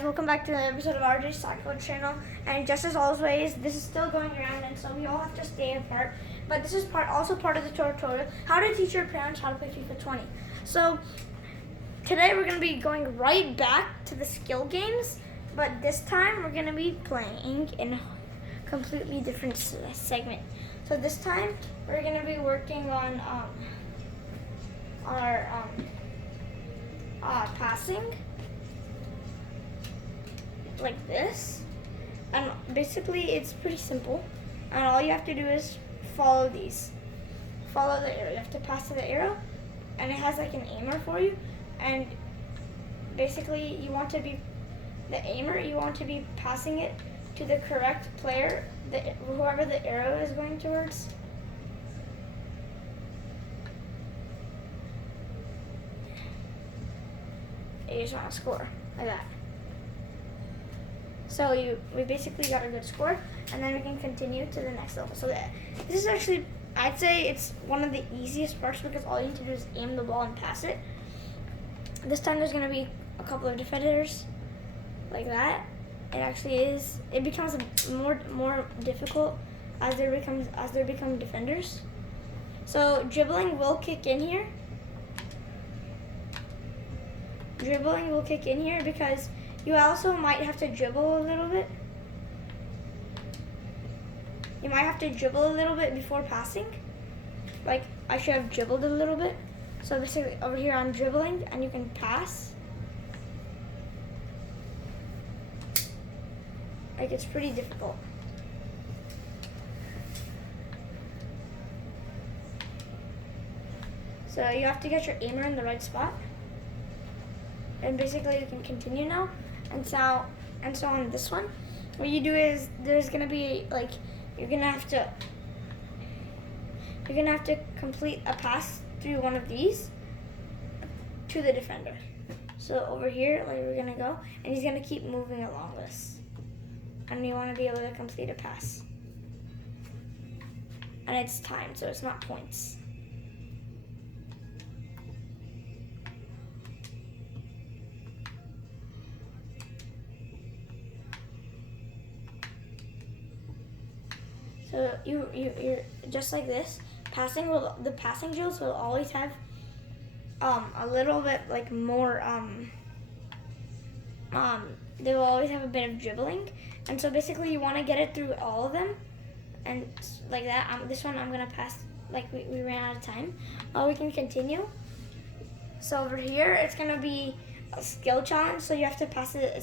Welcome back to another episode of RJ's Soccer channel. And just as always, this is still going around, and so we all have to stay apart. But this is also part of the tutorial: how to teach your parents how to play FIFA 20. So today we're going to be going right back to the skill games, but this time we're going to be playing in a completely different segment. So this time we're going to be working on our passing, like this, and basically it's pretty simple, and all you have to do is follow the arrow. You have to pass to the arrow, and it has like an aimer for you, and basically you want to be passing it to the correct player, whoever the arrow is going towards. You just want to score like that. So we basically got a good score, and then we can continue to the next level. So this is actually, I'd say it's one of the easiest parts, because all you need to do is aim the ball and pass it. This time there's going to be a couple of defenders like that. It becomes more difficult as there become defenders. So dribbling will kick in here. Because you also might have to dribble a little bit. You might have to dribble a little bit before passing. Like, I should have dribbled a little bit. So basically over here I'm dribbling, and you can pass. Like, it's pretty difficult. So you have to get your aimer in the right spot. And basically you can continue now. And so on this one, what you do is there's gonna be like you're gonna have to complete a pass through one of these to the defender. So over here, like, we're gonna go, and he's gonna keep moving along this, and you want to be able to complete a pass. And it's timed, so it's not points. So you're just like this. The passing drills will always have a little bit like more they will always have a bit of dribbling, and so basically you want to get it through all of them, and like that. This one I'm gonna pass, like we ran out of time. We can continue. So over here it's gonna be a skill challenge. So you have to pass it.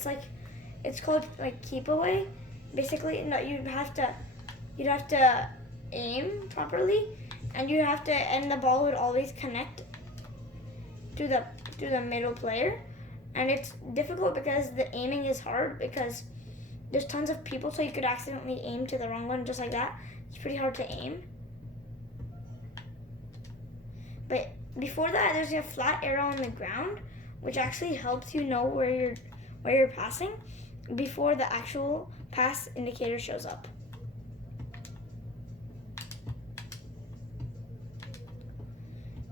It's called like keep away. Basically, no, you'd have to aim properly, and the ball would always connect to the middle player. And it's difficult because the aiming is hard, because there's tons of people, so you could accidentally aim to the wrong one just like that. It's pretty hard to aim. But before that, there's a flat arrow on the ground, which actually helps you know where you're passing before the actual pass indicator shows up.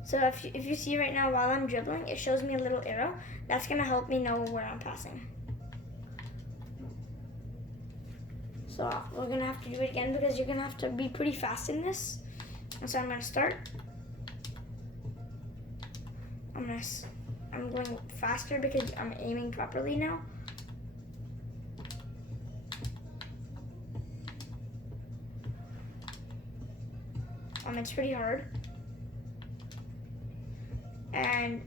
So if you see right now, while I'm dribbling, it shows me a little arrow. That's gonna help me know where I'm passing. So we're gonna have to do it again, because you're gonna have to be pretty fast in this. And so I'm gonna start. I'm going faster because I'm aiming properly now. It's pretty hard. And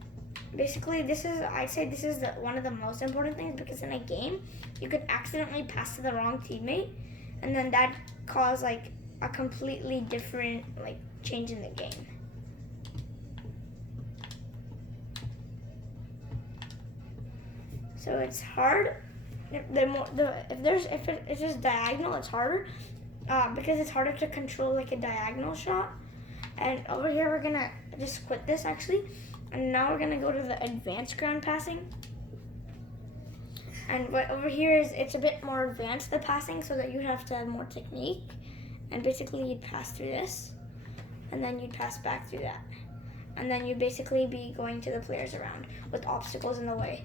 basically I'd say this is one of the most important things, because in a game you could accidentally pass to the wrong teammate, and then that cause like a completely different like change in the game. So it's hard. If it's just diagonal, it's harder, because it's harder to control like a diagonal shot. And over here we're gonna just quit this actually. And now we're gonna go to the advanced ground passing. And what over here is, it's a bit more advanced, the passing, so that you have to have more technique. And basically you'd pass through this, and then you'd pass back through that. And then you'd basically be going to the players around with obstacles in the way.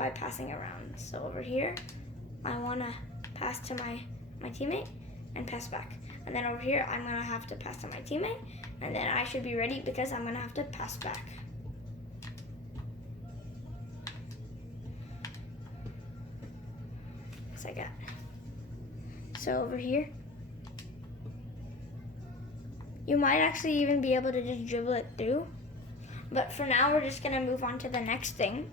by passing around. So over here, I want to pass to my teammate and pass back. And then over here, I'm going to have to pass to my teammate, and then I should be ready because I'm going to have to pass back. Just like that. So over here, you might actually even be able to just dribble it through. But for now, we're just going to move on to the next thing.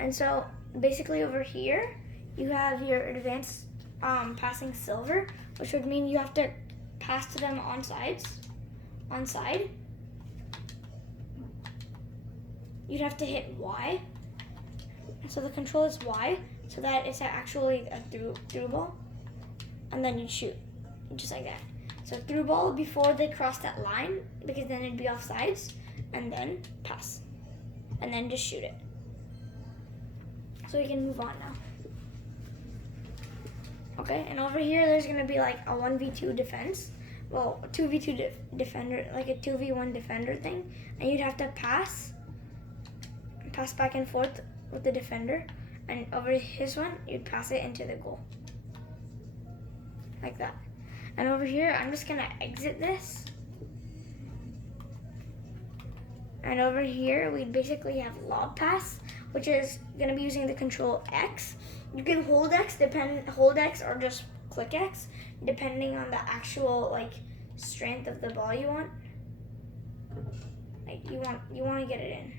And so basically over here, you have your advanced passing silver, which would mean you have to pass to them on side. You'd have to hit Y. And so the control is Y, so that it's actually a through ball. And then you'd shoot, just like that. So through ball before they cross that line, because then it'd be offsides, and then pass. And then just shoot it. So we can move on now. Okay, and over here there's gonna be like a 1v2 defense. Well, a 2v2 defender, like a 2v1 defender thing. And you'd have to pass back and forth with the defender. And over his one, you'd pass it into the goal. Like that. And over here, I'm just gonna exit this. And over here, we basically have lob pass, which is gonna be using the control X. You can hold X or just click X, depending on the actual like strength of the ball you want. Like you want to get it in.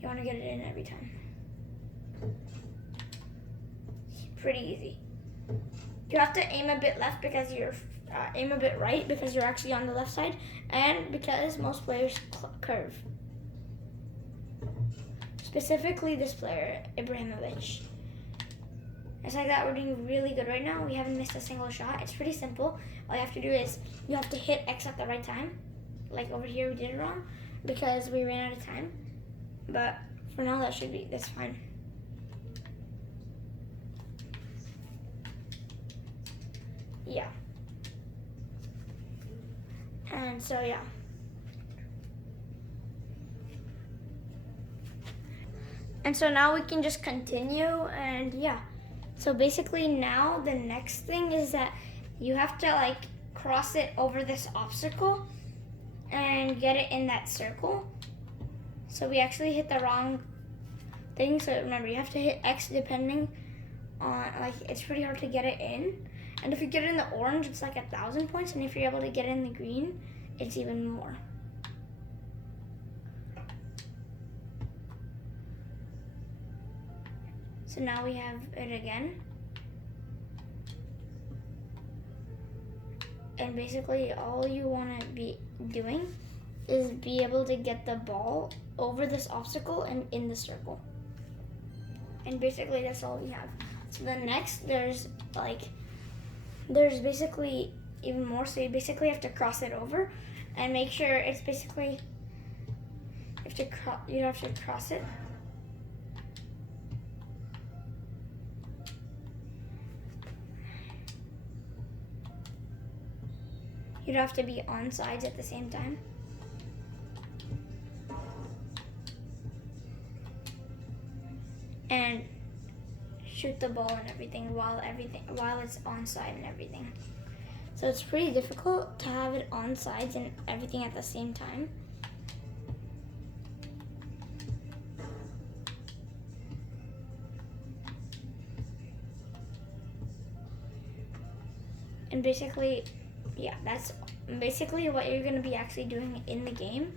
You want to get it in every time. It's pretty easy. You have to aim a bit left because you're aim a bit right because you're actually on the left side, and because most players curve. Specifically this player, Ibrahimovic. It's like that. We're doing really good right now. We haven't missed a single shot. It's pretty simple. All you have to do is you have to hit X at the right time. Like over here we did it wrong because we ran out of time. But for now that's fine. Yeah. And so yeah. And so now we can just continue, and yeah. So basically now the next thing is that you have to like cross it over this obstacle and get it in that circle. So we actually hit the wrong thing. So remember, you have to hit X depending on, like, it's pretty hard to get it in. And if you get it in the orange, it's like 1,000 points. And if you're able to get it in the green, it's even more. So now we have it again. And basically all you want to be doing is be able to get the ball over this obstacle and in the circle. And basically that's all we have. So then next there's basically even more. So you basically have to cross it over and make sure it's basically, you have to cross it. You'd have to be on sides at the same time. And shoot the ball and everything while it's onside and everything. So it's pretty difficult to have it on sides and everything at the same time. And basically, yeah, that's basically what you're going to be actually doing in the game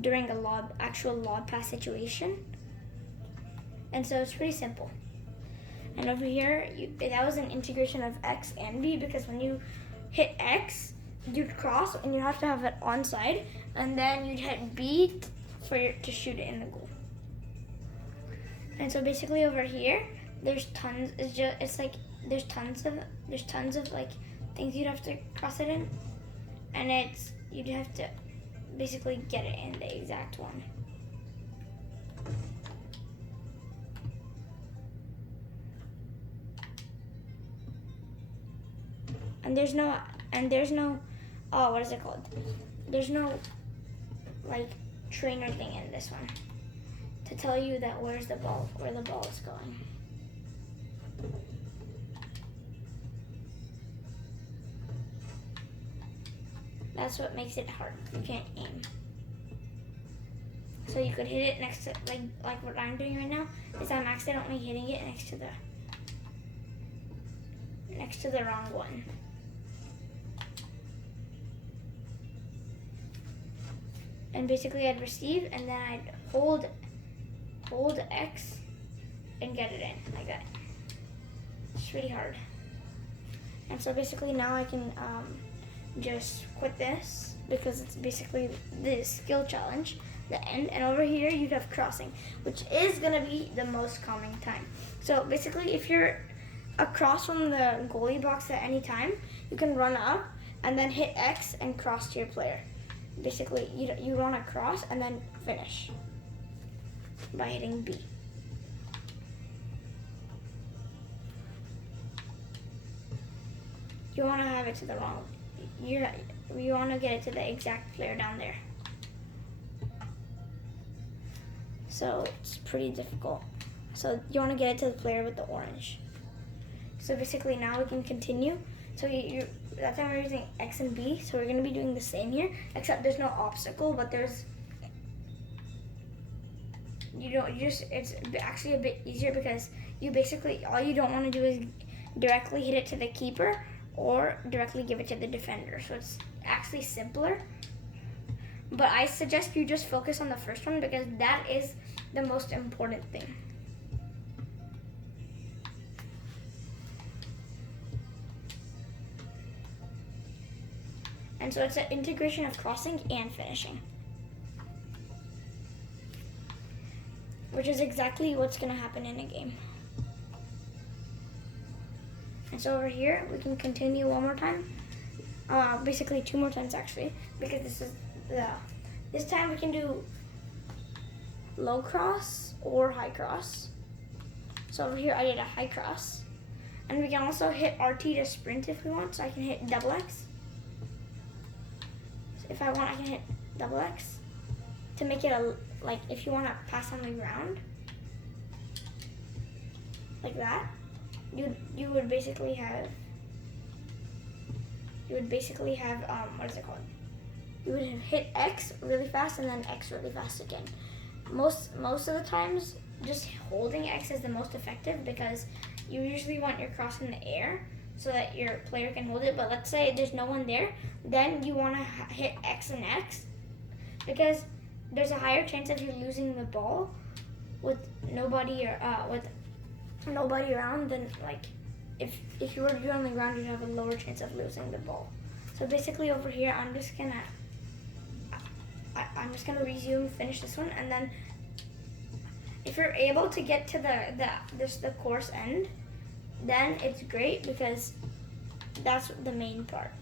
during a actual lob pass situation. And so it's pretty simple. And over here, that was an integration of X and B, because when you hit X, you'd cross and you have to have it onside, and then you'd hit B to shoot it in the goal. And so basically over here, there's tons. There's tons of like things you'd have to cross it in, and you'd have to basically get it in the exact one. and there's no, oh, what is it called? There's no like trainer thing in this one to tell you that where the ball is going. That's what makes it hard. You can't aim. So you could hit it next to, like what I'm doing right now, is I'm accidentally hitting it next to the wrong one. And basically I'd receive, and then I'd hold X and get it in, like that. It's really hard. And so basically now I can just quit this, because it's basically the skill challenge, the end. And over here you'd have crossing, which is gonna be the most calming time. So basically, if you're across from the goalie box at any time, you can run up and then hit X and cross to your player. Basically, you want to cross and then finish by hitting B. You want to have it to the wrong. You want to get it to the exact player down there. So it's pretty difficult. So you want to get it to the player with the orange. So basically now we can continue. So that time we're using X and B, so we're going to be doing the same here, except there's no obstacle, but there's, it's actually a bit easier, because you basically, all you don't want to do is directly hit it to the keeper or directly give it to the defender. So it's actually simpler. But I suggest you just focus on the first one, because that is the most important thing. And so it's an integration of crossing and finishing, which is exactly what's going to happen in a game. And so over here, we can continue one more time. Basically 2 more times actually, because this time we can do low cross or high cross. So over here I did a high cross. And we can also hit RT to sprint if we want, so I can hit double X. If I want, I can hit double X to make it like if you want to pass on the ground, like that, you would basically have what is it called? You would hit X really fast and then X really fast again. Most of the times, just holding X is the most effective, because you usually want your cross in the air so that your player can hold it. But let's say there's no one there, then you want to hit X and X, because there's a higher chance of you losing the ball with nobody around than like if you were the only ground, you'd have a lower chance of losing the ball. So basically over here, I'm just gonna finish this one, and then if you're able to get to the course end, then it's great, because that's the main part.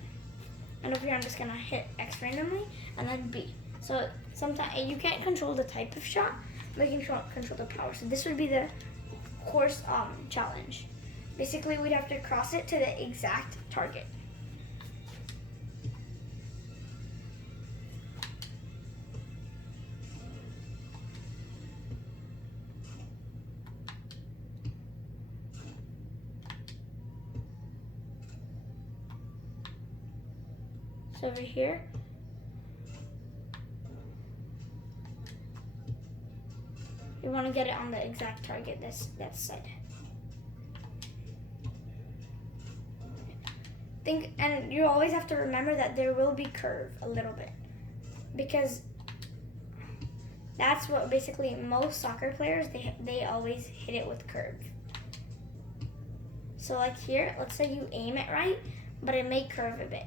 And over here, I'm just gonna hit X randomly and then B. So sometimes you can't control the type of shot, but you can control the power. So this would be the course challenge. Basically, we'd have to cross it to the exact target. So over here, you want to get it on the exact target, that side. And you always have to remember that there will be curve a little bit, because that's what basically most soccer players, they always hit it with curve. So like here, let's say you aim it right, but it may curve a bit.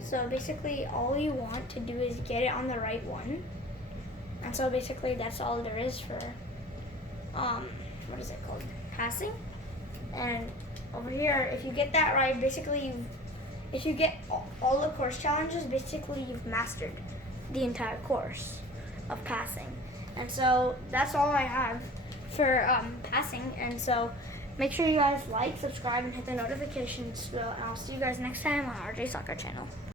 So basically all you want to do is get it on the right one. And so basically that's all there is for, what is it called? Passing. And over here, if you get that right, basically if you get all the course challenges, basically you've mastered the entire course of passing. And so that's all I have for passing. And so make sure you guys like, subscribe, and hit the notifications bell. And I'll see you guys next time on RJ Soccer Channel.